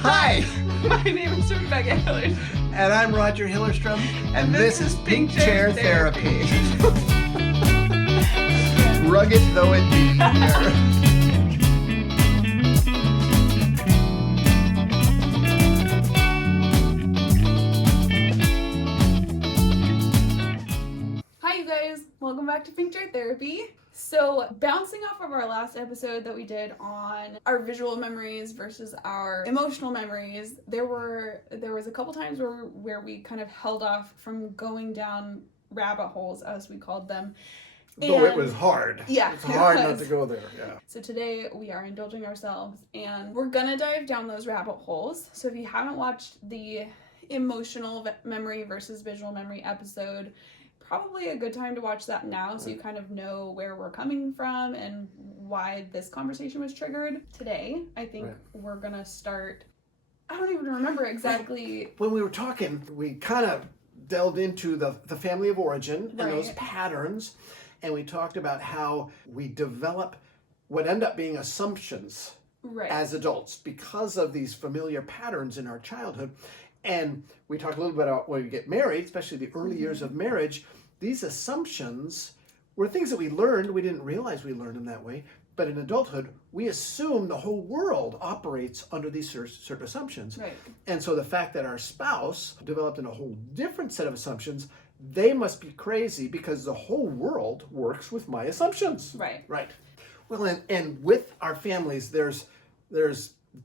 Hi! My name is Rebecca Hillers. And I'm Roger Hillerstrom, and this is Pink Chair Therapy. Rugged though it be here. Hi you guys, welcome back to Pink Chair Therapy. So bouncing off of our last episode that we did on our visual memories versus our emotional memories, there was a couple times where we kind of held off from going down rabbit holes, as we called them. Though it was hard. Yeah. It's hard not to go there, yeah. So today we are indulging ourselves and we're gonna dive down those rabbit holes. So if you haven't watched the emotional memory versus visual memory episode, probably a good time to watch that now so you kind of know where we're coming from and why this conversation was triggered. Today, I think we're gonna start, I don't even remember exactly. When we were talking, we kind of delved into the family of origin and those patterns, and we talked about how we develop what end up being assumptions as adults because of these familiar patterns in our childhood. And we talked a little bit about when we get married, especially the early years of marriage. These assumptions were things that we learned. We didn't realize we learned them that way. But in adulthood, we assume the whole world operates under these certain assumptions. Right. And so the fact that our spouse developed in a whole different set of assumptions, they must be crazy because the whole world works with my assumptions. Right. Right. Well, and with our families, there's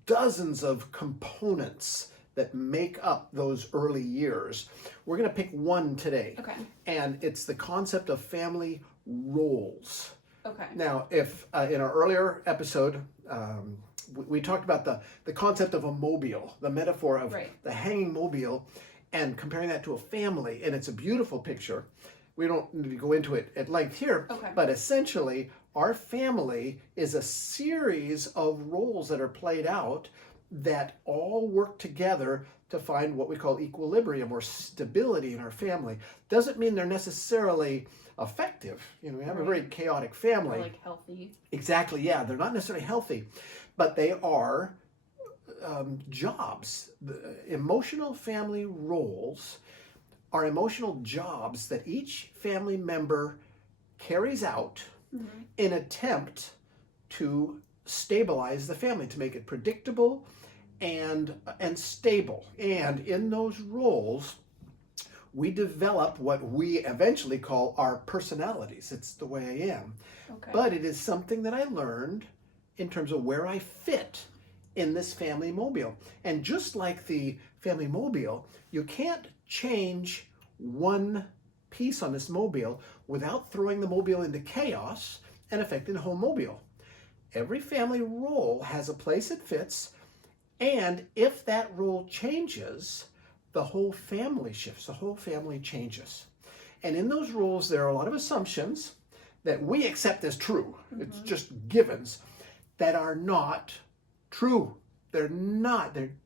dozens of components that make up those early years. We're going to pick one today. Okay. And it's the concept of family roles. Okay. Now, if in our earlier episode, we talked about the concept of a mobile, the metaphor of the hanging mobile, and comparing that to a family. And it's a beautiful picture. We don't need to go into it at length here, but essentially, our family is a series of roles that are played out that all work together to find what we call equilibrium or stability in our family. Doesn't mean they're necessarily effective. You know, we have a very chaotic family. Or like healthy. Exactly, yeah. They're not necessarily healthy, but they are jobs. The emotional family roles are emotional jobs that each family member carries out in attempt to stabilize the family, to make it predictable and stable. And in those roles, we develop what we eventually call our personalities. It's the way I am. But it is something that I learned in terms of where I fit in this family mobile. And just like the family mobile, you can't change one piece on this mobile without throwing the mobile into chaos and affecting the whole mobile. Every family role has a place it fits, and if that role changes, the whole family shifts, the whole family changes. And in those roles, there are a lot of assumptions that we accept as true. It's just givens that are not true. They're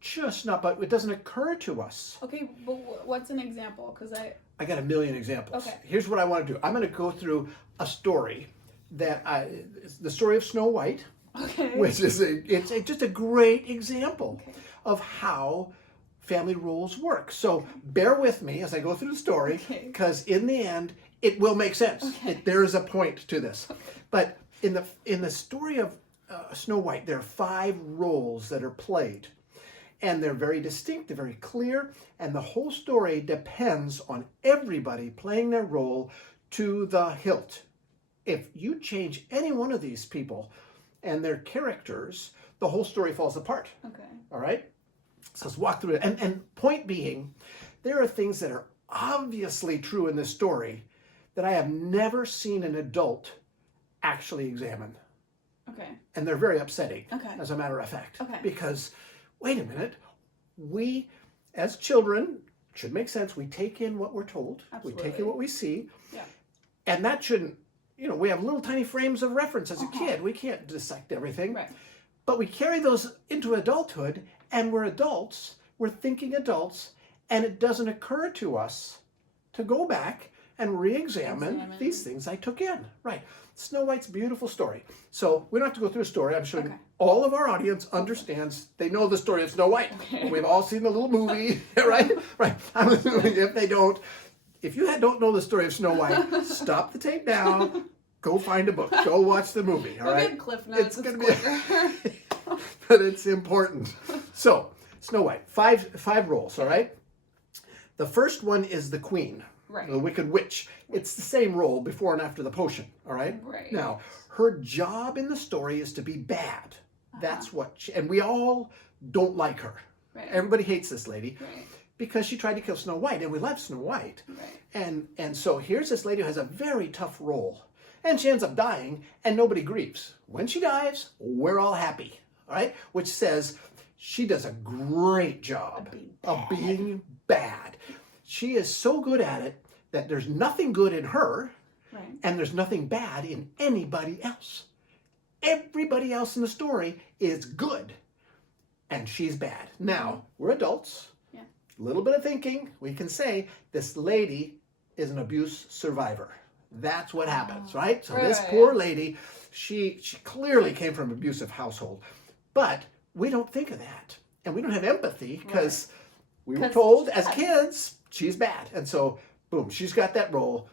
just not, but it doesn't occur to us. Okay, but what's an example? Because I got a million examples. Okay. Here's what I want to do. I'm going to go through a story the story of Snow White, which is just a great example of how family roles work. So bear with me as I go through the story, because in the end, it will make sense. There is a point to this. But in the story of Snow White, there are 5 roles that are played. And they're very distinct, they're very clear, and the whole story depends on everybody playing their role to the hilt. If you change any one of these people and their characters, the whole story falls apart. All right? So let's walk through it. And point being, there are things that are obviously true in this story that I have never seen an adult actually examine. And they're very upsetting, as a matter of fact. Because, wait a minute, we, as children, should make sense. We take in what we're told. We take in what we see. And that shouldn't, we have little tiny frames of reference as a kid. We can't dissect everything. But we carry those into adulthood, and we're adults, we're thinking adults, and it doesn't occur to us to go back and re-examine these things I took in. Snow White's a beautiful story. So we don't have to go through a story. I'm sure Okay. all of our audience understands. They know the story of Snow White. Okay. We've all seen the little movie, right? Right. I'm assuming if they don't, if you don't know the story of Snow White, stop the tape now. Go find a book. Go watch the movie. All right. Cliff notes. It's going to be, but it's important. So Snow White, five roles. All right. The first one is the queen. Right. The Wicked Witch. It's the same role before and after the potion, all right? Right. Now, her job in the story is to be bad. That's what and we all don't like her. Right. Everybody hates this lady Right. because she tried to kill Snow White, and we love Snow White. Right. And so here's this lady who has a very tough role, and she ends up dying, and nobody grieves. When she dies, we're all happy, all right? Which says she does a great job of being bad. She is so good at it that there's nothing good in her, Right. and there's nothing bad in anybody else. Everybody else in the story is good, and she's bad. Now, we're adults. Yeah. A little bit of thinking, we can say this lady is an abuse survivor. That's what happens, right? So this poor lady, she clearly came from an abusive household, but we don't think of that, and we don't have empathy because we were told as kids she's bad, and so boom, she's got that role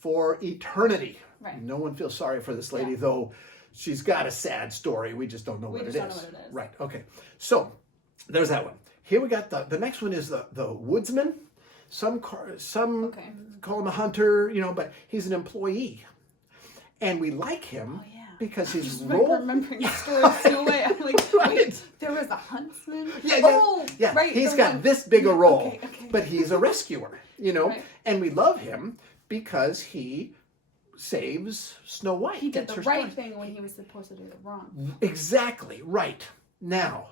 for eternity. Right. No one feels sorry for this lady, though she's got a sad story. We just don't know what it is. Don't know what it is. Right. Okay. So there's that one. Here we got the next one is the woodsman. Some call him a hunter, but he's an employee, and we like him because his role. Remembering the story of Snow White, I'm like, wait, there was a huntsman. Yeah. Right. He's got this big a role, Okay. but he's a rescuer, Right. and we love him because he saves Snow White. He did Gets the her right story. thing when he was supposed to do the wrong. Exactly, right. Now,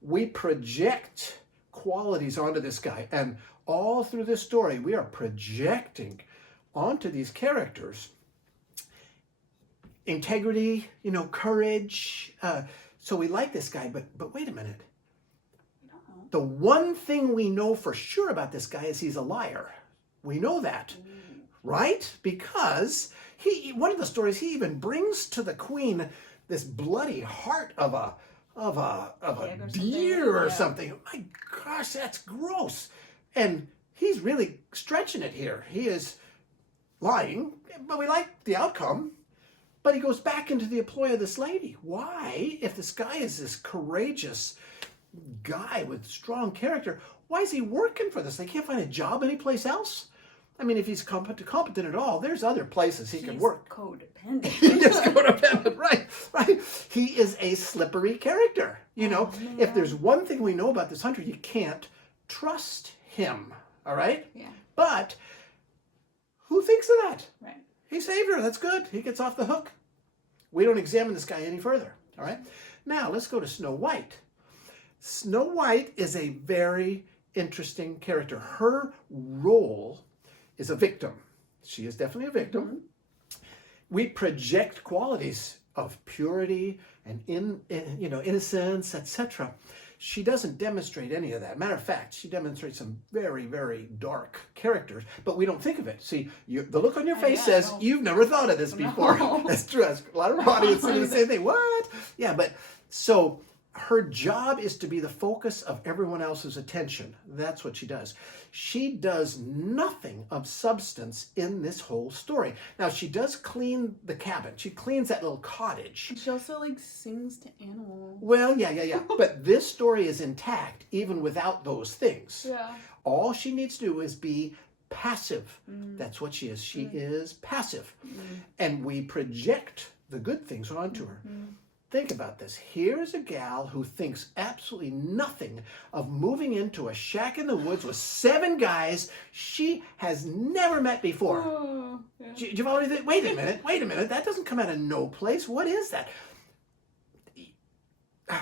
we project qualities onto this guy, and all through this story, we are projecting onto these characters integrity, courage. So we like this guy, but wait a minute. The one thing we know for sure about this guy is he's a liar. We know that, right? Because one of the stories he even brings to the queen this bloody heart of a deer or something. My gosh, that's gross. And he's really stretching it here. He is lying, but we like the outcome. But he goes back into the employ of this lady. Why? If this guy is this courageous guy with strong character, why is he working for this? They can't find a job anyplace else? I mean, if he's competent at all, there's other places he can work. Codependent. He is codependent, right. He is a slippery character. If there's one thing we know about this hunter, you can't trust him, all right? Yeah. But who thinks of that? Right. He saved her. That's good. He gets off the hook. We don't examine this guy any further, all right? Now, let's go to Snow White. Snow White is a very interesting character. Her role is a victim. She is definitely a victim. Mm-hmm. We project qualities of purity and innocence, etc. She doesn't demonstrate any of that. Matter of fact, she demonstrates some very, very dark characters, but we don't think of it. See, the look on your face says you've never thought of this before. No. That's true. A lot of our audience say the same thing. What? Yeah, but so her job is to be the focus of everyone else's attention. That's what she does. She does nothing of substance in this whole story. Now, she does clean the cabin. She cleans that little cottage. She also sings to animals. Well, yeah. But this story is intact even without those things. Yeah. All she needs to do is be passive. That's what she is. She is passive. And we project the good things onto her. Think about this. Here's a gal who thinks absolutely nothing of moving into a shack in the woods with 7 guys she has never met before. Oh, yeah. You've already think, wait a minute. That doesn't come out of no place. What is that?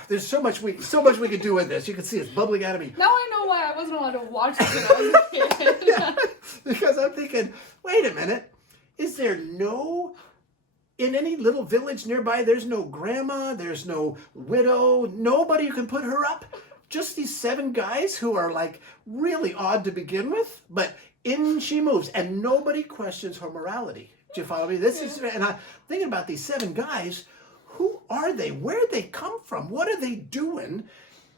There's so much we could do with this. You can see it's bubbling out of me. Now I know why I wasn't allowed to watch this when I was a kid. Yeah, because I'm thinking, wait a minute. Is there in any little village nearby, there's no grandma, there's no widow, nobody who can put her up? Just these 7 guys who are really odd to begin with, but in she moves, and nobody questions her morality. Do you follow me? This is, and I'm thinking about these 7 guys. Who are they? Where did they come from? What are they doing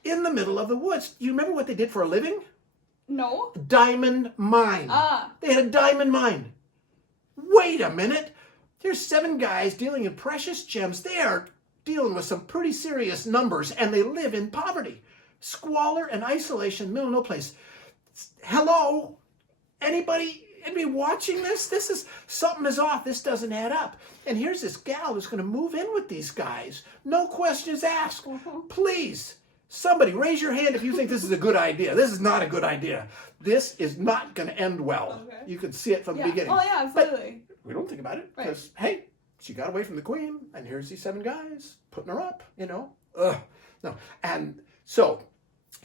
in the middle of the woods? You remember what they did for a living? No. Diamond mine. They had a diamond mine. Wait a minute. There's 7 guys dealing in precious gems. They are dealing with some pretty serious numbers, and they live in poverty, squalor, and isolation, middle of no place. Hello? Anybody watching this? This is, something is off. This doesn't add up. And here's this gal who's going to move in with these guys. No questions asked. Please, somebody raise your hand if you think this is a good idea. This is not a good idea. This is not going to end well. Okay. You can see it from the beginning. Oh, yeah, absolutely. But we don't think about it because, hey, she got away from the queen, and here's these 7 guys putting her up, No. And so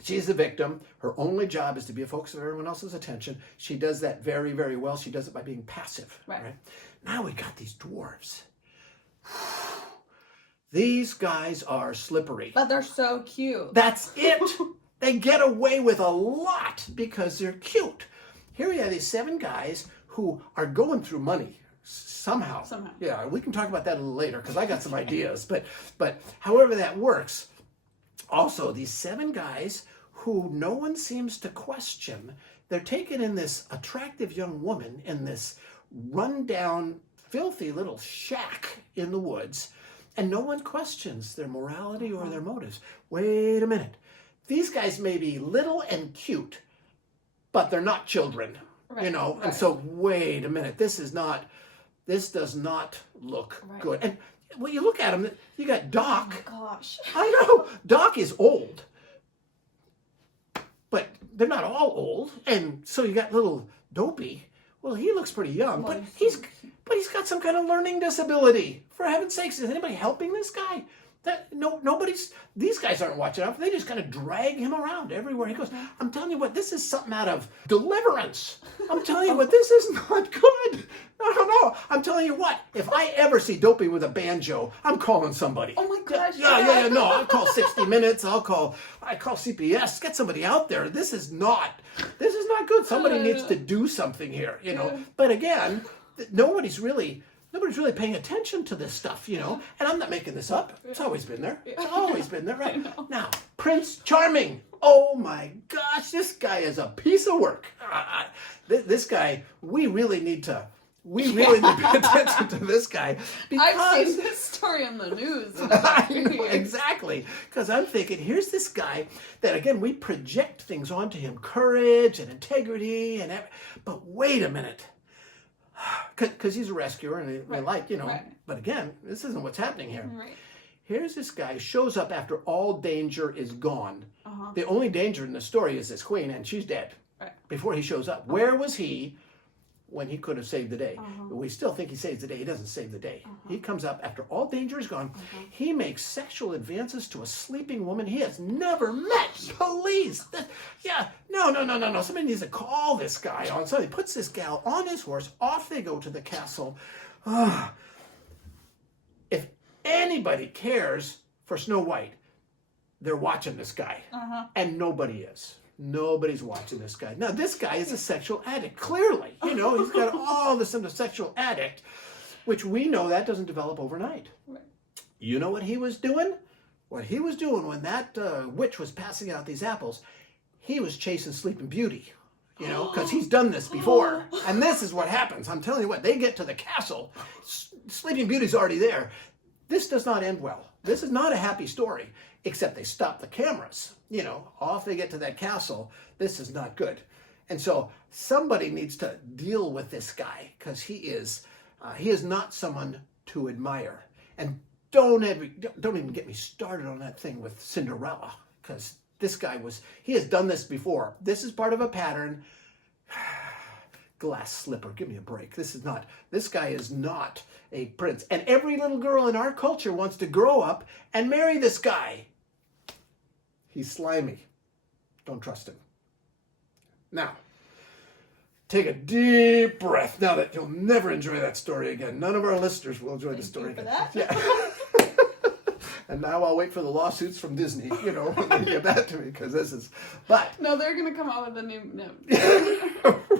she's the victim. Her only job is to be a focus of everyone else's attention. She does that very, very well. She does it by being passive. Right? Now we got these dwarves. These guys are slippery. But they're so cute. That's it. They get away with a lot because they're cute. Here we have these 7 guys who are going through money somehow. Yeah, we can talk about that a little later because I got some ideas. But however that works, also these 7 guys who no one seems to question, they're taken in this attractive young woman in this rundown, filthy little shack in the woods, and no one questions their morality or their motives. Wait a minute. These guys may be little and cute, but they're not children, And so, wait a minute. This does not look good. And when you look at them, you got Doc. Oh my gosh. I know. Doc is old, but they're not all old. And so you got little Dopey. Well, he looks pretty young, but he's got some kind of learning disability. For heaven's sakes, is anybody helping this guy? Nobody's. These guys aren't watching out. They just kind of drag him around everywhere he goes. I'm telling you what, this is something out of Deliverance. I'm telling you what, this is not good. No. I'm telling you what, if I ever see Dopey with a banjo, I'm calling somebody. Oh my gosh. Yeah. No, I'll call 60 Minutes. I call CPS. Get somebody out there. This is not good. Somebody needs to do something here, But again, nobody's really paying attention to this stuff, And I'm not making this up. It's always been there. It's always been there, right? Now, Prince Charming. Oh my gosh, this guy is a piece of work. This guy, we really need to pay attention to this guy. Because I've seen this story on the news. I know, exactly. Because I'm thinking, here's this guy that, again, we project things onto him. Courage and integrity. But wait a minute. Because he's a rescuer and But again, this isn't what's happening here. Right. Here's this guy, shows up after all danger is gone. The only danger in the story is this queen, and she's dead before he shows up. Where was he when he could have saved the day? We still think he saves the day. He doesn't save the day. He comes up after all danger is gone. He makes sexual advances to a sleeping woman he has never met. Police. No. Somebody needs to call this guy on. So he puts this gal on his horse. Off they go to the castle. If anybody cares for Snow White, they're watching this guy. And nobody is. Nobody's watching this guy. Now, this guy is a sexual addict, clearly. He's got all the symptoms of sexual addict, which we know that doesn't develop overnight. Right. You know what he was doing? What he was doing when that witch was passing out these apples, he was chasing Sleeping Beauty, because he's done this before. And this is what happens. I'm telling you what, they get to the castle. Sleeping Beauty's already there. This does not end well. This is not a happy story, except they stop the cameras. Off they get to that castle. This is not good. And so somebody needs to deal with this guy because he is not someone to admire. And don't even get me started on that thing with Cinderella, because this guy he has done this before. This is part of a pattern. Glass slipper, give me a break. This guy is not a prince. And every little girl in our culture wants to grow up and marry this guy. He's slimy. Don't trust him. Now, take a deep breath. Now that you'll never enjoy that story again. None of our listeners will enjoy the story again. Yeah. And now I'll wait for the lawsuits from Disney, when they get that to me, because this is, but. No, they're going to come out with a new, no.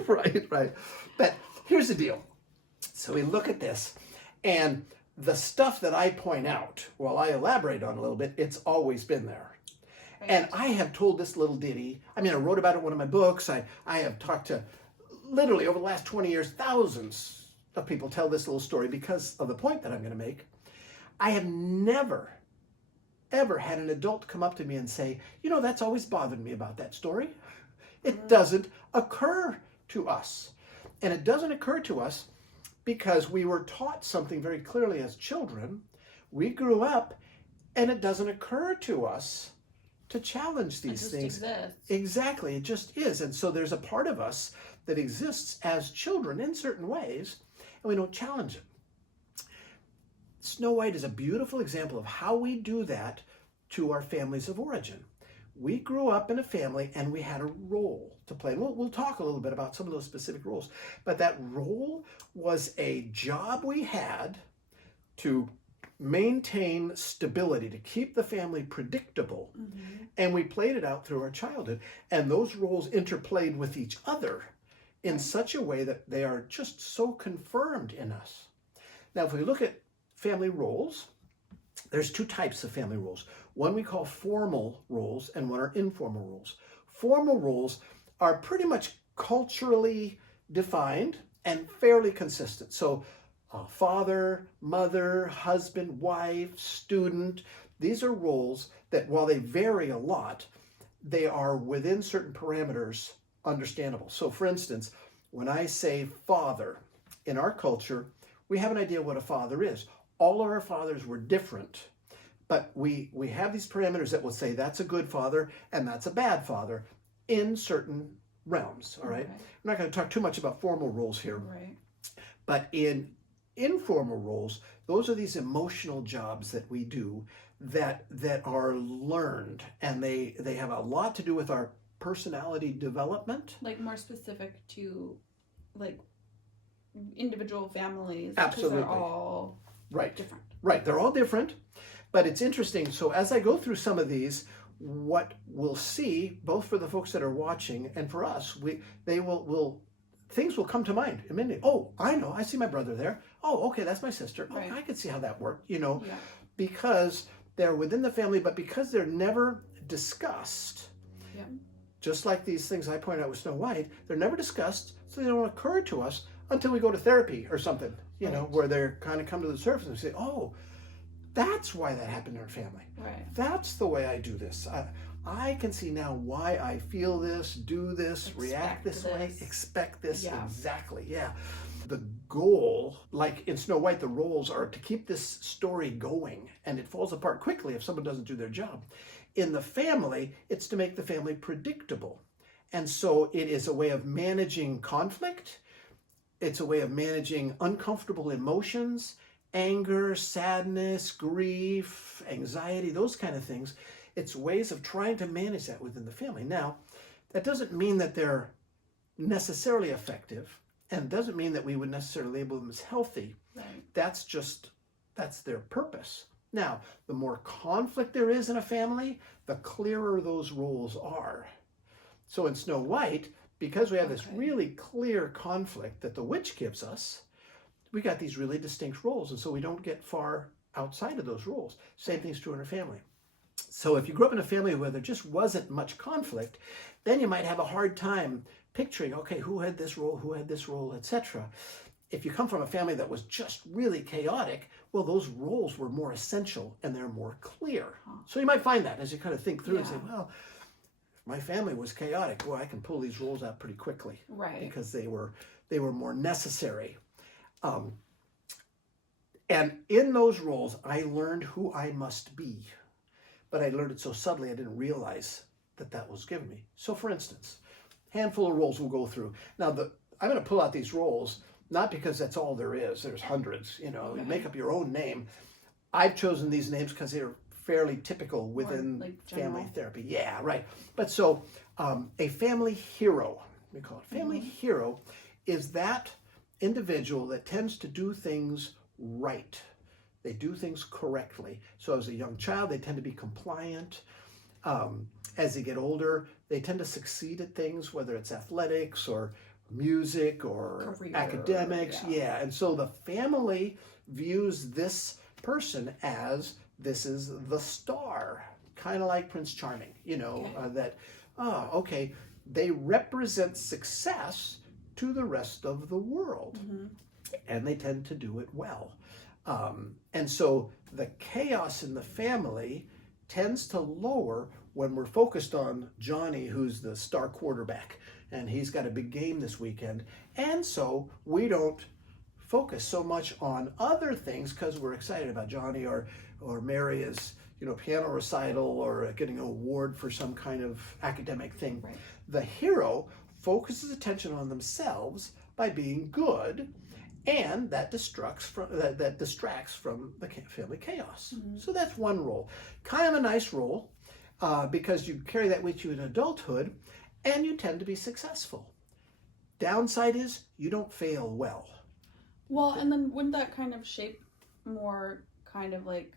Right. But here's the deal. So we look at this, and the stuff that I point out, while I elaborate on a little bit, it's always been there. Right. And I have told this little ditty. I mean, I wrote about it in one of my books. I have talked to, literally over the last 20 years, thousands of people tell this little story because of the point that I'm going to make. I have never, ever had an adult come up to me and say, you know, that's always bothered me about that story. It doesn't occur to us. And it doesn't occur to us because we were taught something very clearly as children. We grew up, and it doesn't occur to us to challenge these things. Exists. Exactly, it just is. And so there's a part of us that exists as children in certain ways, and we don't challenge it. Snow White is a beautiful example of how we do that to our families of origin. We grew up in a family and we had a role to play. We'll talk a little bit about some of those specific roles, but that role was a job we had to maintain stability, to keep the family predictable. Mm-hmm. And we played it out through our childhood. And those roles interplayed with each other in such a way that they are just so confirmed in us. Now, if we look at family roles, there's two types of family roles. One we call formal roles and one are informal roles. Formal roles are pretty much culturally defined and fairly consistent. So father, mother, husband, wife, student, these are roles that while they vary a lot, they are within certain parameters understandable. So for instance, when I say father, in our culture, we have an idea what a father is. All of our fathers were different, but we have these parameters that will say that's a good father and that's a bad father in certain realms, all right? Okay. I'm not going to talk too much about formal roles here, right? But in informal roles, those are these emotional jobs that we do that are learned, and they have a lot to do with our personality development. Like more specific to like individual families. Absolutely. They're all different. Right, they're all different, but it's interesting. So as I go through some of these, what we'll see, both for the folks that are watching and for us, things will come to mind immediately. Oh, I know, I see my brother there. Oh, okay, that's my sister. Right. Oh, I could see how that worked, because they're within the family, but because they're never discussed, just like these things I pointed out with Snow White, they're never discussed, so they don't occur to us until we go to therapy or something, where they're kind of come to the surface and say, oh, that's why that happened in our family. Right. That's the way I do this. I can see now why I feel this, do this, react this way, expect this. Yeah. Exactly, yeah. The goal, like in Snow White, the roles are to keep this story going, and it falls apart quickly if someone doesn't do their job. In the family, it's to make the family predictable. And so it is a way of managing conflict. It's a way of managing uncomfortable emotions, anger, sadness, grief, anxiety, those kind of things. It's ways of trying to manage that within the family. Now, that doesn't mean that they're necessarily effective, and doesn't mean that we would necessarily label them as healthy. Right. That's their purpose. Now, the more conflict there is in a family, the clearer those roles are. So in Snow White, because we have this really clear conflict that the witch gives us, we got these really distinct roles, and so we don't get far outside of those roles. Same thing's true in our family. So if you grew up in a family where there just wasn't much conflict, then you might have a hard time picturing, okay, who had this role, etc. If you come from a family that was just really chaotic, well, those roles were more essential and they're more clear. So you might find that as you kind of think through and say, well, if my family was chaotic, well, I can pull these roles out pretty quickly. Right. Because they were more necessary. And in those roles, I learned who I must be. But I learned it so subtly I didn't realize that was given me. So for instance, handful of roles we'll go through. Now, I'm going to pull out these roles, not because that's all there is. There's hundreds, you make up your own name. I've chosen these names because they're fairly typical within family therapy. Yeah, right. But so a family hero, we call it. Family hero is that individual that tends to do things right. They do things correctly. So as a young child, they tend to be compliant. As they get older, they tend to succeed at things, whether it's athletics or music or Career, academics. Yeah. And so the family views this person as this is the star, kind of like Prince Charming, that, okay, they represent success to the rest of the world, and they tend to do it well. And so the chaos in the family tends to lower when we're focused on Johnny, who's the star quarterback, and he's got a big game this weekend. And so we don't focus so much on other things because we're excited about Johnny or Mary's, piano recital or getting an award for some kind of academic thing. Right. The hero focuses attention on themselves by being good, and that distracts from the family chaos. So that's one role. Kind of a nice role because you carry that with you in adulthood, and you tend to be successful. Downside is you don't fail well. Well, and then wouldn't that kind of shape more kind of like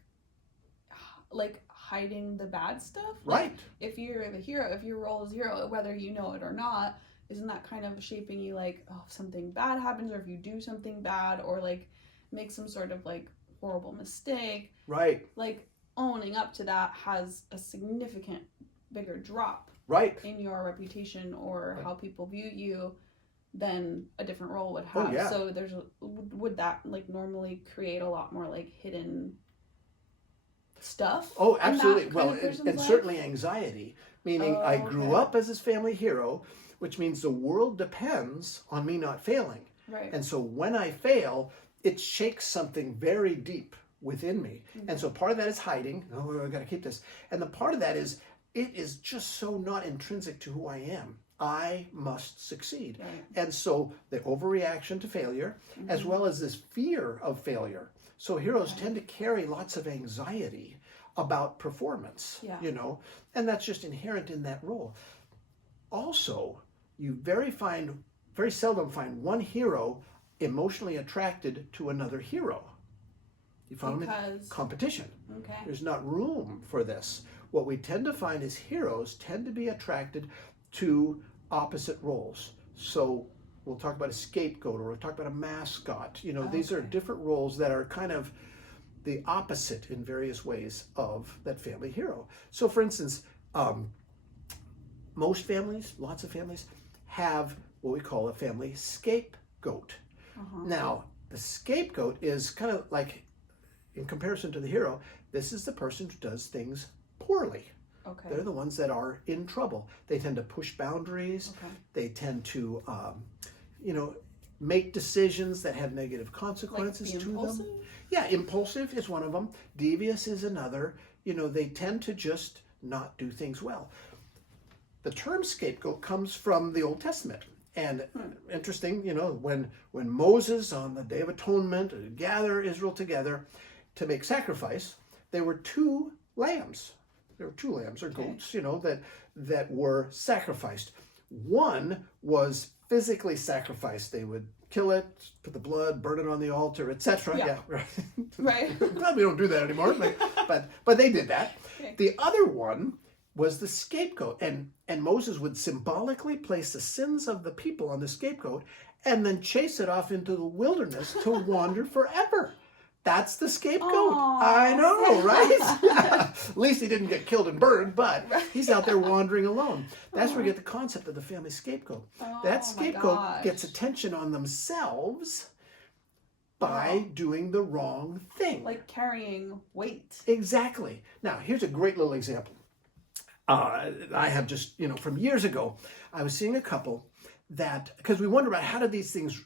hiding the bad stuff? Right. If you're the hero, if your role is hero, whether you know it or not, isn't that kind of shaping you like, oh, if something bad happens or if you do something bad or like make some sort of like horrible mistake? Right. Like owning up to that has a significant bigger drop. Right. In your reputation or how people view you than a different role would have. Oh, yeah. So would that like normally create a lot more like hidden stuff? Oh, absolutely. Well, and life? certainly anxiety, meaning I grew up as his family hero, which means the world depends on me not failing. Right. And so when I fail, it shakes something very deep within me. And so part of that is hiding. Oh, I got to keep this. And the part of that is it is just so not intrinsic to who I am. I must succeed. Right. And so the overreaction to failure, as well as this fear of failure. So heroes tend to carry lots of anxiety about performance, and that's just inherent in that role. Also, you very seldom find one hero emotionally attracted to another hero. You follow me? Competition. Okay. There's not room for this. What we tend to find is heroes tend to be attracted to opposite roles. So we'll talk about a scapegoat or we'll talk about a mascot. These are different roles that are kind of the opposite in various ways of that family hero. So for instance, lots of families have what we call a family scapegoat. Now, the scapegoat is kind of like, in comparison to the hero, this is the person who does things poorly. Okay. They're the ones that are in trouble. They tend to push boundaries. Okay. They tend to, make decisions that have negative consequences to them. Yeah, impulsive is one of them. Devious is another. They tend to just not do things well. The term scapegoat comes from the Old Testament. And interesting, when Moses on the Day of Atonement gathered Israel together to make sacrifice, there were two lambs. There were two lambs or goats, that were sacrificed. One was physically sacrificed. They would kill it, put the blood, burn it on the altar, etc. Yeah. Right. Right. Glad we don't do that anymore, but they did that. Okay. The other one was the scapegoat, and Moses would symbolically place the sins of the people on the scapegoat and then chase it off into the wilderness to wander forever. That's the scapegoat. Aww. I know, right? Yeah. At least he didn't get killed and burned, but he's out there wandering alone. That's where we get the concept of the family scapegoat. That scapegoat gets attention on themselves by doing the wrong thing. Like carrying weight. Exactly. Now, here's a great little example. I have just, from years ago, I was seeing a couple that, because we wonder about how do these things,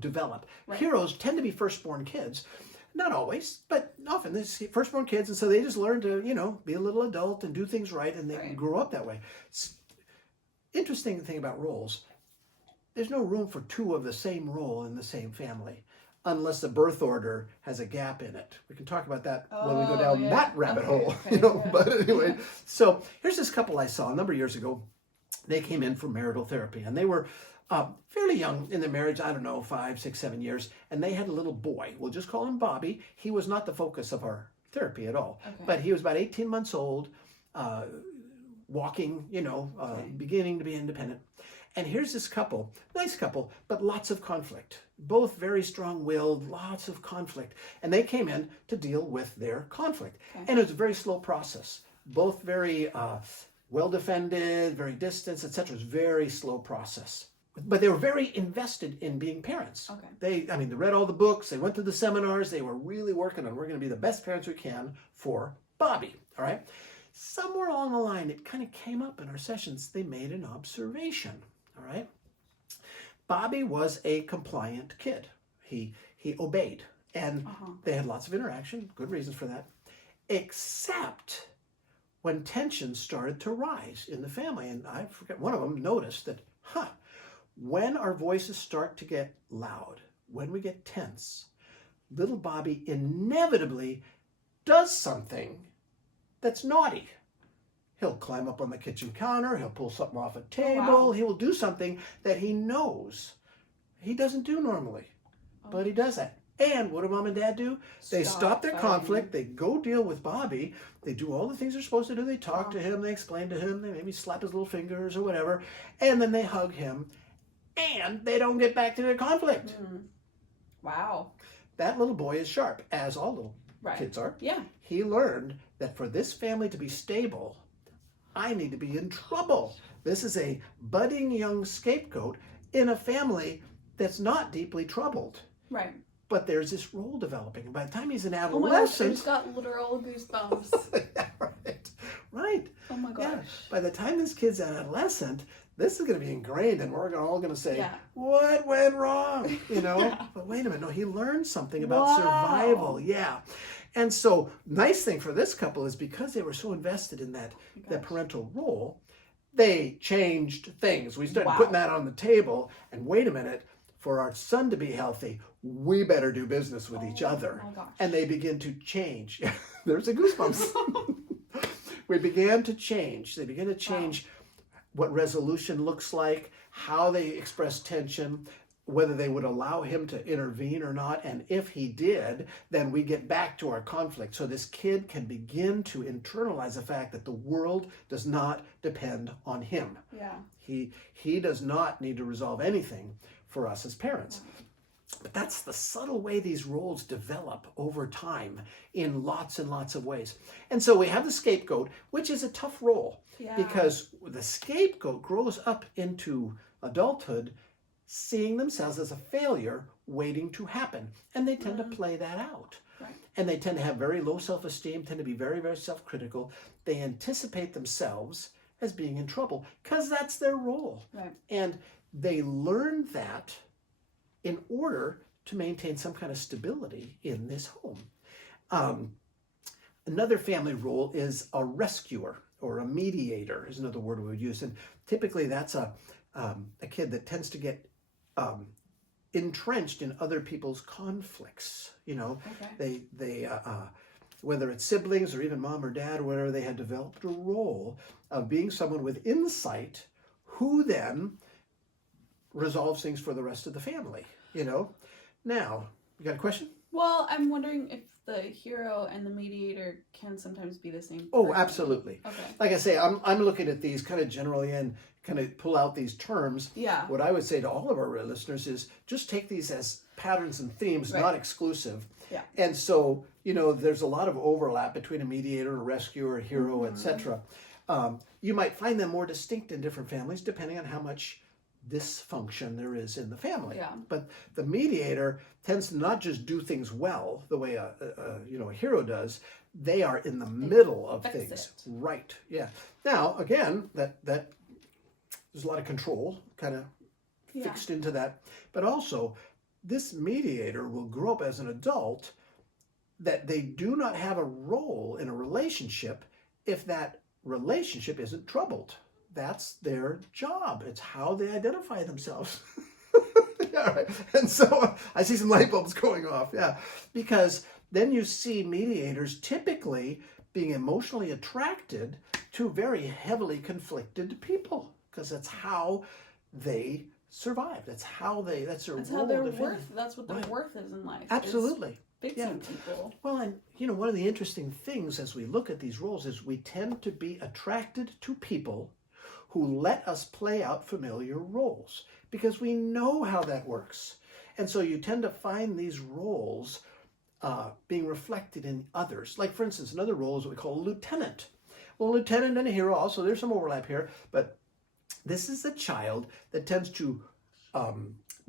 develop. Right. Heroes tend to be firstborn kids. Not always, but often they're firstborn kids, and so they just learn to, be a little adult and do things right, and they grow up that way. Interesting thing about roles, there's no room for two of the same role in the same family, unless the birth order has a gap in it. We can talk about that when we go down that rabbit hole, But anyway, so here's this couple I saw a number of years ago. They came in for marital therapy, and they were fairly young in their marriage, 5, 6, 7 years, and they had a little boy. We'll just call him Bobby. He was not the focus of our therapy at all, but he was about 18 months old, walking, beginning to be independent. And here's this couple, nice couple, but lots of conflict. Both very strong-willed, lots of conflict. And they came in to deal with their conflict. Okay. And it was a very slow process. Both very well-defended, very distanced, etc. It was a very slow process. But they were very invested in being parents. Okay. They read all the books, they went to the seminars, they were really working on, we're going to be the best parents we can for Bobby, all right? Somewhere along the line, it kind of came up in our sessions, they made an observation, all right? Bobby was a compliant kid. He obeyed, and they had lots of interaction, good reasons for that, except when tensions started to rise in the family. And I forget, one of them noticed that, when our voices start to get loud, when we get tense, little Bobby inevitably does something that's naughty. He'll climb up on the kitchen counter, he'll pull something off a table, he will do something that he knows he doesn't do normally, but he does that. And what do mom and dad do? They stop their conflict, they go deal with Bobby, they do all the things they're supposed to do, they talk to him, they explain to him, they maybe slap his little fingers or whatever, and then they hug him, and they don't get back to their conflict. Wow. That little boy is sharp, as all little kids are. Yeah. He learned that for this family to be stable, I need to be in trouble. This is a budding young scapegoat in a family that's not deeply troubled. Right. But there's this role developing. By the time he's an adolescent... Oh my gosh, I just got literal goosebumps. Yeah, right. Oh my gosh. Yeah. By the time this kid's an adolescent, this is going to be ingrained, and we're all going to say, what went wrong? You know? But wait a minute. No, he learned something about survival. Yeah. And so, nice thing for this couple is because they were so invested in that parental role, they changed things. We started putting that on the table, and wait a minute, for our son to be healthy, we better do business with each other. My gosh. And they begin to change. There's a goosebumps. We began to change. They began to change what resolution looks like, how they express tension, whether they would allow him to intervene or not. And if he did, then we get back to our conflict. So this kid can begin to internalize the fact that the world does not depend on him. Yeah. He does not need to resolve anything for us as parents. But that's the subtle way these roles develop over time in lots and lots of ways. And so we have the scapegoat, which is a tough role because the scapegoat grows up into adulthood seeing themselves as a failure waiting to happen. And they tend to play that out. Right. And they tend to have very low self-esteem, tend to be very, very self-critical. They anticipate themselves as being in trouble because that's their role. Right. And they learn that in order to maintain some kind of stability in this home. Another family role is a rescuer or a mediator is another word we would use. And typically that's a kid that tends to get entrenched in other people's conflicts. You know, they whether it's siblings or even mom or dad or whatever, they had developed a role of being someone with insight who then resolves things for the rest of the family, you know? Now, you got a question? Well, I'm wondering if the hero and the mediator can sometimes be the same person. Oh, absolutely. Okay. Like I say, I'm looking at these kind of generally and kind of pull out these terms. Yeah. What I would say to all of our listeners is just take these as patterns and themes, not exclusive. Yeah. And so, you know, there's a lot of overlap between a mediator, a rescuer, a hero, etc. You might find them more distinct in different families depending on how much dysfunction there is in the family. Yeah. But the mediator tends to not just do things well the way a hero does. They are in the middle of things. Right. Yeah. Now, again, that there's a lot of control kind of fixed into that. But also, this mediator will grow up as an adult that they do not have a role in a relationship if that relationship isn't troubled. That's their job. It's how they identify themselves. Yeah, right. And so I see some light bulbs going off. Yeah. Because then you see mediators typically being emotionally attracted to very heavily conflicted people because that's how they survive. That's how that's their role. Their worth. That's what their worth is in life. Absolutely. Fixing people. Well, and you know, one of the interesting things as we look at these roles is we tend to be attracted to people who let us play out familiar roles because we know how that works. And so you tend to find these roles being reflected in others. Like, for instance, another role is what we call a lieutenant. Well, a lieutenant and a hero also, there's some overlap here, but this is a child that tends to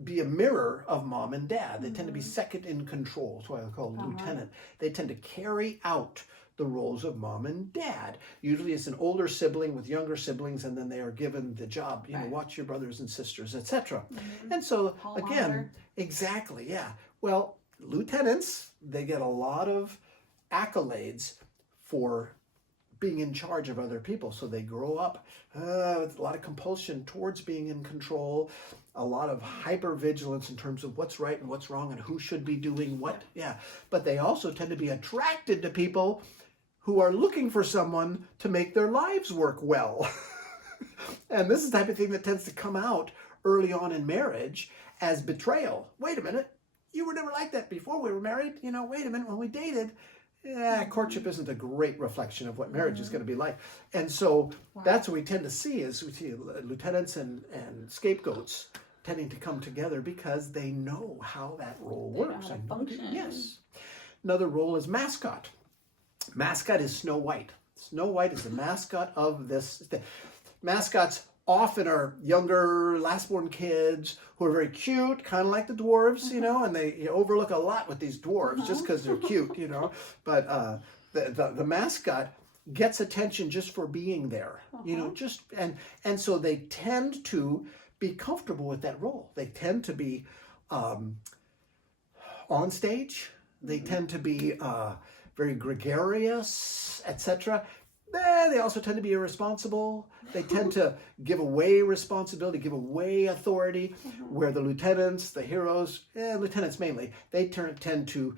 be a mirror of mom and dad. They tend to be second in control. That's why I call it lieutenant. They tend to carry out the roles of mom and dad. Usually it's an older sibling with younger siblings, and then they are given the job, watch your brothers and sisters, etc. And so, again, exactly, yeah. Well, lieutenants, they get a lot of accolades for being in charge of other people. So they grow up with a lot of compulsion towards being in control, a lot of hypervigilance in terms of what's right and what's wrong and who should be doing what. But they also tend to be attracted to people who are looking for someone to make their lives work well. And this is the type of thing that tends to come out early on in marriage as betrayal. Wait a minute, you were never like that before we were married. Wait a minute, when we dated, courtship isn't a great reflection of what marriage is going to be like. And so that's what we tend to see is we see lieutenants and scapegoats tending to come together because they know how that role works. Yes. Another role is mascot. Mascot is Snow White. Snow White is the mascot of this. Mascots often are younger, last-born kids who are very cute, kind of like the dwarves, and they overlook a lot with these dwarves just because they're cute, But the mascot gets attention just for being there, and so they tend to be comfortable with that role. They tend to be on stage. They tend to be very gregarious, etc. They also tend to be irresponsible. They tend to give away responsibility, give away authority, where the lieutenants, the heroes, lieutenants mainly, they tend to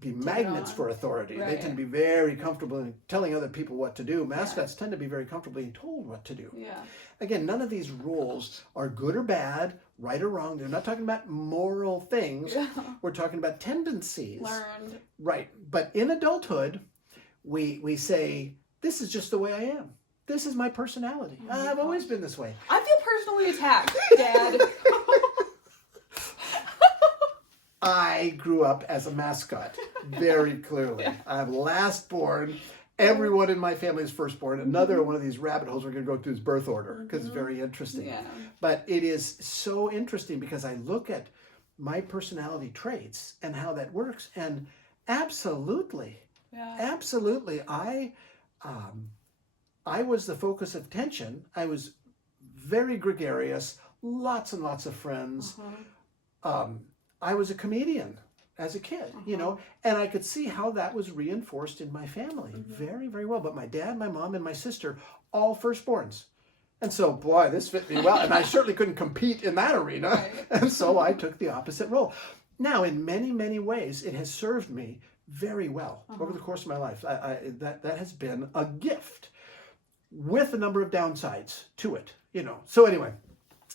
be magnets for authority. They tend to be very comfortable in telling other people what to do. Mascots tend to be very comfortable being told what to do. Again, none of these roles are good or bad, right or wrong. They're not talking about moral things. We're talking about tendencies. Learned. Right. But in adulthood, we say, this is just the way I am. This is my personality. I've always been this way. I feel personally attacked, Dad. I grew up as a mascot, very clearly. I'm last born. Everyone in my family is firstborn. Another one of these rabbit holes we're going to go through is birth order, because it's very interesting. But it is so interesting because I look at my personality traits and how that works, and absolutely, I was the focus of attention. I was very gregarious, lots and lots of friends. I was a comedian as a kid, and I could see how that was reinforced in my family very, very well. But my dad, my mom, and my sister, all firstborns. And so, boy, this fit me well. And I certainly couldn't compete in that arena. And so I took the opposite role. Now, in many, many ways, it has served me very well over the course of my life. That has been a gift with a number of downsides to it, So anyway,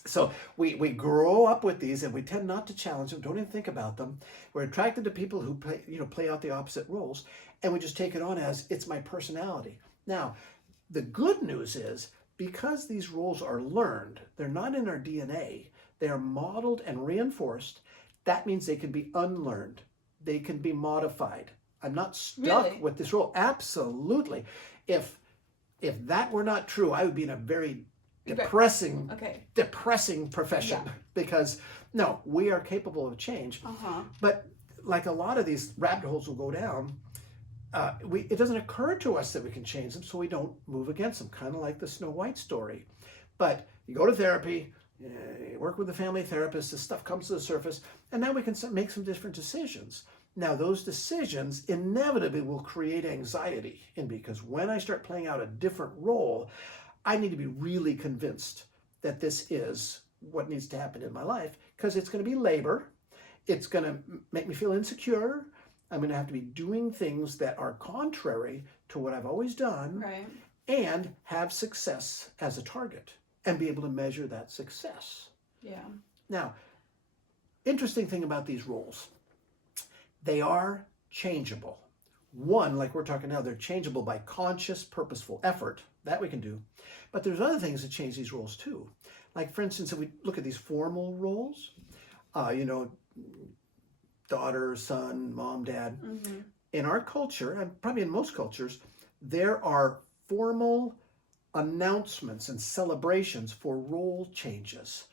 so we grow up with these, and we tend not to challenge them, don't even think about them. We're attracted to people who play out the opposite roles, and we just take it on as it's my personality. Now, the good news is, because these roles are learned, they're not in our DNA, they are modeled and reinforced, that means they can be unlearned. They can be modified. I'm not stuck with this role. Absolutely. If that were not true, I would be in a very depressing profession, because no, we are capable of change. But like a lot of these rabbit holes will go down, it doesn't occur to us that we can change them, so we don't move against them, kind of like the Snow White story. But you go to therapy, you work with a family therapist, this stuff comes to the surface, and now we can make some different decisions. Now, those decisions inevitably will create anxiety in me, because when I start playing out a different role, I need to be really convinced that this is what needs to happen in my life, because it's going to be labor. It's going to make me feel insecure. I'm going to have to be doing things that are contrary to what I've always done, and have success as a target and be able to measure that success. Now, interesting thing about these roles, they are changeable. One, like we're talking now, they're changeable by conscious, purposeful effort. that we can do. But there's other things that change these roles too. Like, for instance, if we look at these formal roles, you know, daughter, son, mom, dad. In our culture, and probably in most cultures, there are formal announcements and celebrations for role changes.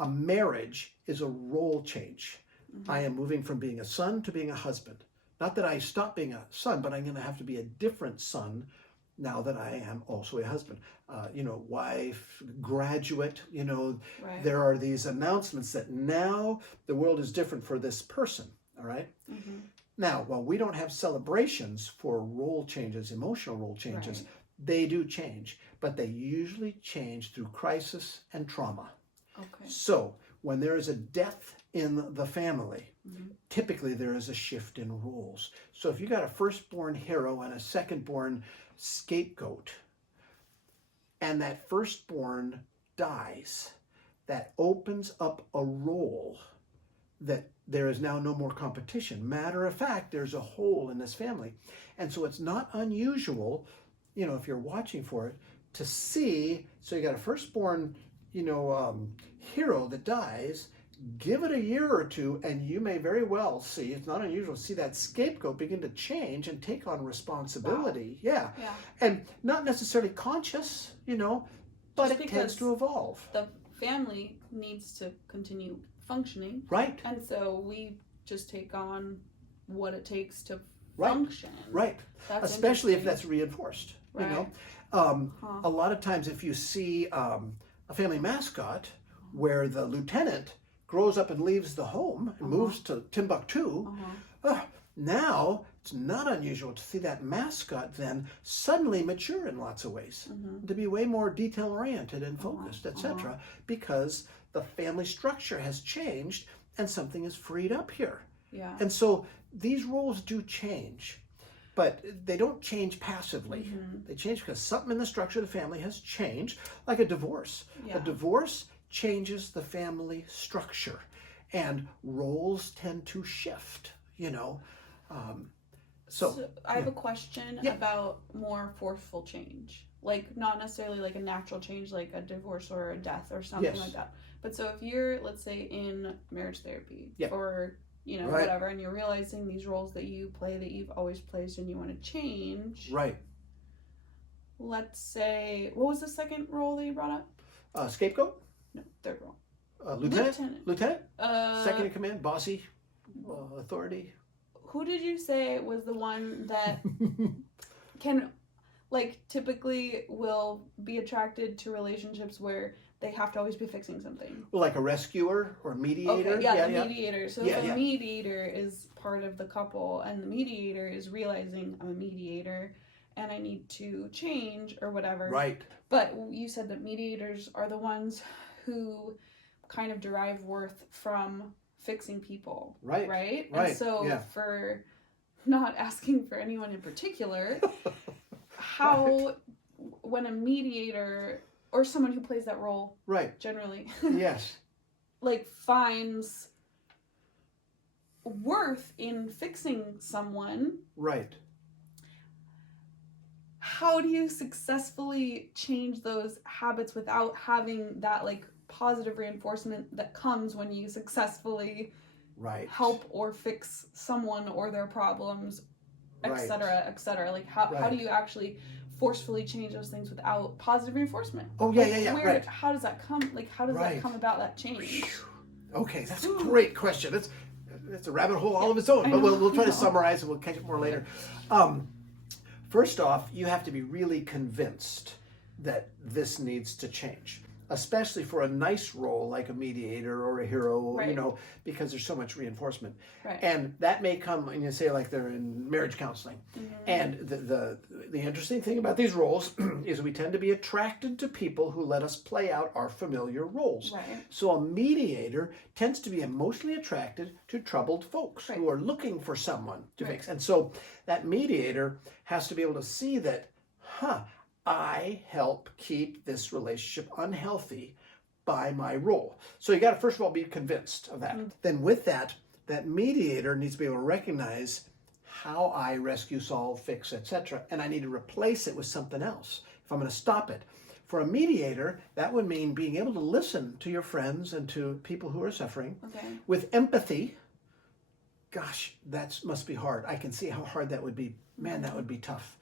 A marriage is a role change. I am moving from being a son to being a husband. Not that I stop being a son, but I'm going to have to be a different son now that I am also a husband. You know, wife, graduate, you know, there are these announcements that now the world is different for this person, all right? Now, while we don't have celebrations for role changes, emotional role changes, they do change, but they usually change through crisis and trauma. So when there is a death in the family, typically there is a shift in roles. So if you got a firstborn hero and a secondborn scapegoat, and that firstborn dies, that opens up a role that there is now no more competition. Matter of fact, there's a hole in this family. And so it's not unusual, you know, if you're watching for it, to see, so you got a firstborn, you know, hero that dies, give it a year or two, and you may very well see, it's not unusual to see that scapegoat begin to change and take on responsibility. Yeah. And not necessarily conscious, you know, but it tends to evolve. The family needs to continue functioning. And so we just take on what it takes to function. That's especially if that's reinforced. You know, a lot of times if you see a family mascot where the lieutenant grows up and leaves the home and moves to Timbuktu, now it's not unusual to see that mascot then suddenly mature in lots of ways, to be way more detail-oriented and focused, etc., because the family structure has changed and something is freed up here. And so these roles do change, but they don't change passively. They change because something in the structure of the family has changed, like a divorce. A divorce changes the family structure, and roles tend to shift, you know. So I have a question about more forceful change. Like, not necessarily like a natural change, like a divorce or a death or something like that. But so if you're, let's say, in marriage therapy or, you know, whatever, and you're realizing these roles that you play that you've always played and you want to change. Let's say, what was the second role that you brought up? Scapegoat? No, third role. Lieutenant? Second in command, bossy, authority. Who did you say was the one that can, like, typically will be attracted to relationships where they have to always be fixing something? Well, like a rescuer or a mediator? Mediator. So if a mediator is part of the couple and the mediator is realizing I'm a mediator and I need to change or whatever. But you said that mediators are the ones who kind of derive worth from fixing people. And so for not asking for anyone in particular, how, when a mediator or someone who plays that role generally like finds worth in fixing someone, how do you successfully change those habits without having that like positive reinforcement that comes when you successfully help or fix someone or their problems, etc., etc.? Like how do you actually forcefully change those things without positive reinforcement? How does that come? Like, how does that come about, that change? Okay, that's a great question. That's a rabbit hole all of its own, but we'll try to summarize and we'll catch up more later. First off, you have to be really convinced that this needs to change, especially for a nice role like a mediator or a hero, you know, because there's so much reinforcement. And that may come, and you say, like, they're in marriage counseling. And the interesting thing about these roles is we tend to be attracted to people who let us play out our familiar roles. So a mediator tends to be emotionally attracted to troubled folks who are looking for someone to fix. And so that mediator has to be able to see that, I help keep this relationship unhealthy by my role. So you got to first of all be convinced of that. Then with that mediator needs to be able to recognize how I rescue, solve, fix, etc. And I need to replace it with something else. if I'm going to stop it. For a mediator, that would mean being able to listen to your friends and to people who are suffering with empathy. Gosh, that must be hard. I can see how hard that would be. Man, that would be tough.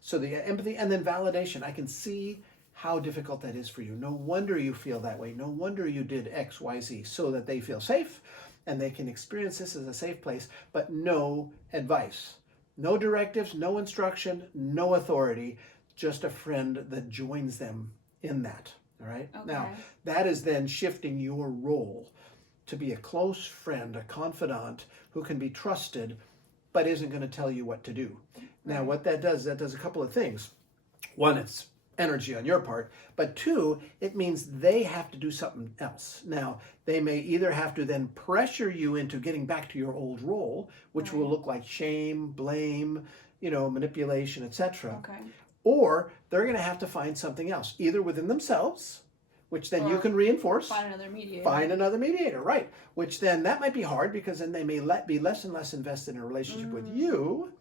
So the empathy and then validation. I can see how difficult that is for you. No wonder you feel that way. No wonder you did X, Y, Z, so that they feel safe and they can experience this as a safe place, but no advice, no directives, no instruction, no authority, just a friend that joins them in that. All right. Now, that is then shifting your role to be a close friend, a confidant who can be trusted, but isn't going to tell you what to do. Now, what that does a couple of things. One, it's energy on your part, but two, it means they have to do something else. Now, they may either have to then pressure you into getting back to your old role, which will look like shame, blame, manipulation, etc. Or they're going to have to find something else, either within themselves, which then you can reinforce. Find another mediator. Find another mediator, right. Which then, that might be hard because then they may be less and less invested in a relationship with you,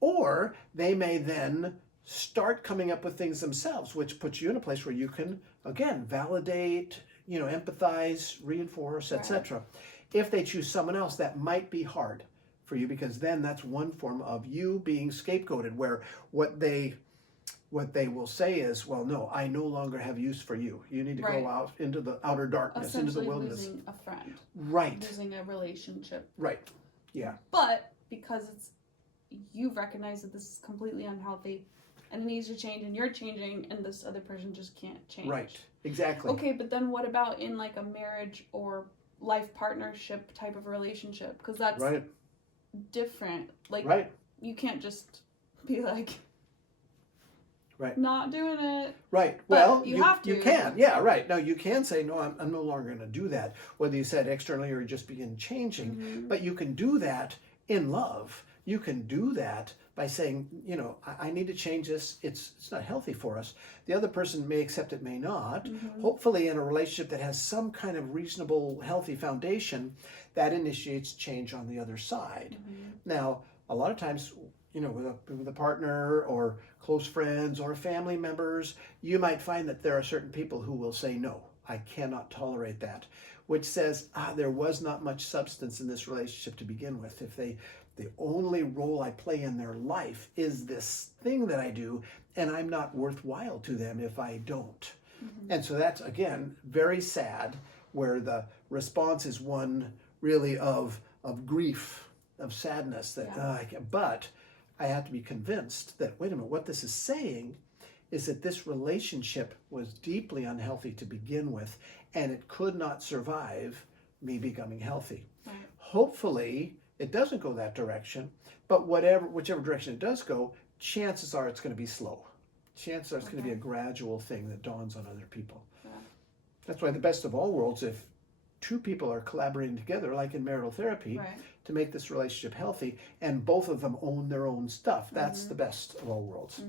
or they may then start coming up with things themselves, which puts you in a place where you can, again, validate, empathize, reinforce, etc. If they choose someone else, that might be hard for you because then that's one form of you being scapegoated, where what they will say is, well, no, I no longer have use for you. You need to go out into the outer darkness, into the wilderness. Losing a friend. Right. Losing a relationship. Right. Yeah. But because you've recognized that this is completely unhealthy and it needs to change and you're changing and this other person just can't change. Right. Exactly. Okay, but then what about in like a marriage or life partnership type of relationship? Because that's different. Like, you can't just be like, not doing it. Right. But well, you have to. You can. Yeah, right. No, you can say, no, I'm no longer going to do that. Whether you said externally or just begin changing. But you can do that in love. You can do that by saying, I need to change this. It's not healthy for us. The other person may accept it, may not. Hopefully in a relationship that has some kind of reasonable, healthy foundation, that initiates change on the other side. Now, a lot of times, with a partner or close friends or family members, you might find that there are certain people who will say, no, I cannot tolerate that, which says, there was not much substance in this relationship to begin with. If the only role I play in their life is this thing that I do, and I'm not worthwhile to them if I don't. And so that's, again, very sad, where the response is one really of grief, of sadness, that, but I have to be convinced that, wait a minute, what this is saying is that this relationship was deeply unhealthy to begin with, and it could not survive me becoming healthy. Hopefully, it doesn't go that direction, but whichever direction it does go, chances are it's going to be slow. Chances are it's going to be a gradual thing that dawns on other people. That's why the best of all worlds, if two people are collaborating together, like in marital therapy, to make this relationship healthy, and both of them own their own stuff, that's the best of all worlds.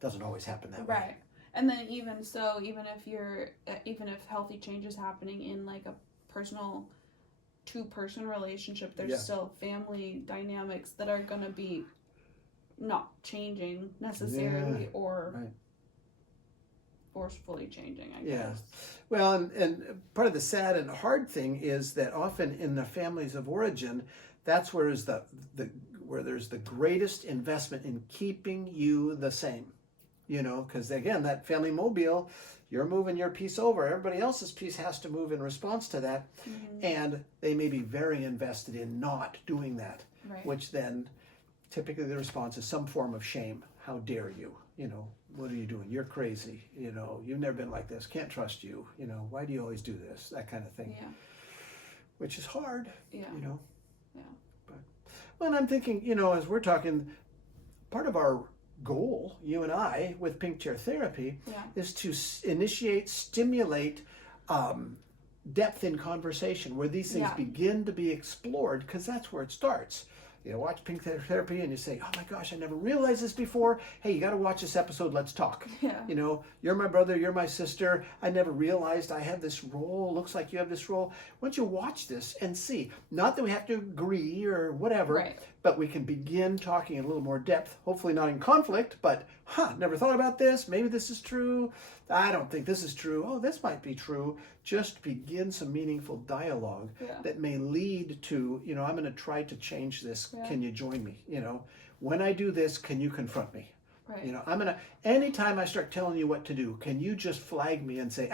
Doesn't always happen that way. Right. And then even if healthy change is happening in like a personal two-person relationship, there's still family dynamics that are going to be not changing necessarily or forcefully changing, I guess. Well, and part of the sad and hard thing is that often in the families of origin, that's where there's the greatest investment in keeping you the same. Because again, that family mobile, you're moving your piece over. Everybody else's piece has to move in response to that. And they may be very invested in not doing that, which then typically the response is some form of shame. How dare you? What are you doing? You're crazy. You've never been like this. Can't trust you. Why do you always do this? That kind of thing. Which is hard. But, well, I'm thinking, as we're talking, part of our goal, you and I, with Pink Chair Therapy, is to stimulate depth in conversation, where these things begin to be explored, because that's where it starts. Watch Pink Therapy and you say, oh my gosh, I never realized this before. Hey, you got to watch this episode. Let's talk. You're my brother. You're my sister. I never realized I have this role. Looks like you have this role. Once you watch this and see, not that we have to agree or whatever, but we can begin talking in a little more depth, hopefully not in conflict, but, never thought about this. Maybe this is true. I don't think this is true. Oh, this might be true. Just begin some meaningful dialogue that may lead to, I'm going to try to change this. Yeah. Can you join me? When I do this, can you confront me? Right. Anytime I start telling you what to do, can you just flag me and say,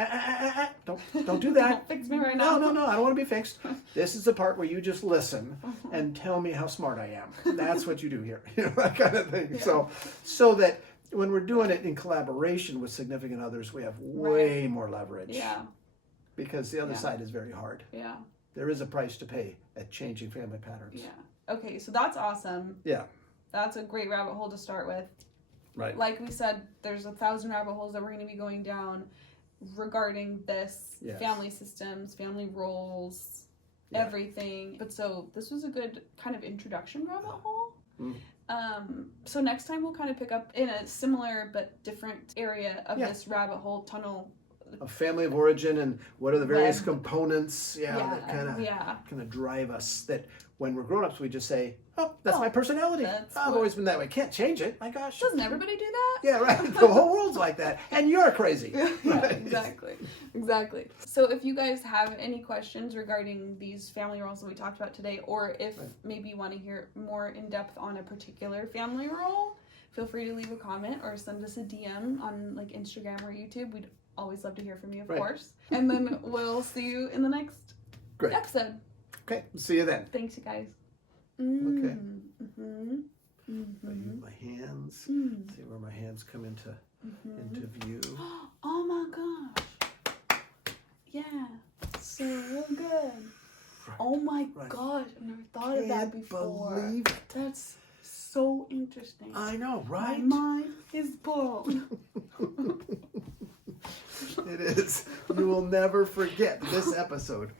don't do that. Don't fix me right now. No, I don't want to be fixed. This is the part where you just listen and tell me how smart I am. That's what you do here. That kind of thing. Yeah. So that when we're doing it in collaboration with significant others, we have way more leverage. Yeah. Because the other side is very hard. Yeah. There is a price to pay at changing family patterns. Yeah. Okay, so that's awesome. Yeah. That's a great rabbit hole to start with. Right. Like we said, there's 1,000 rabbit holes that we're going to be going down regarding this, family systems, family roles, everything. But so this was a good kind of introduction rabbit hole. So next time we'll kind of pick up in a similar but different area of this rabbit hole tunnel. A family of origin and what are the various components that kind of drive us, that when we're grown-ups we just say, that's my personality. I've always been that way. Can't change it. My gosh. Doesn't everybody do that? Yeah, right. The whole world's like that. And you're crazy. Exactly. So if you guys have any questions regarding these family roles that we talked about today, or if maybe you want to hear more in depth on a particular family role, feel free to leave a comment or send us a DM on like Instagram or YouTube. We'd always love to hear from you, of course. And then we'll see you in the next episode. Okay, see you then. Thanks, you guys. Okay. I use my hands. See where my hands come into view. Oh my gosh. Yeah. So good. Right. Oh my gosh. I've never thought of that before. Believe it. That's so interesting. I know, right? My mind is blown. It is. You will never forget this episode.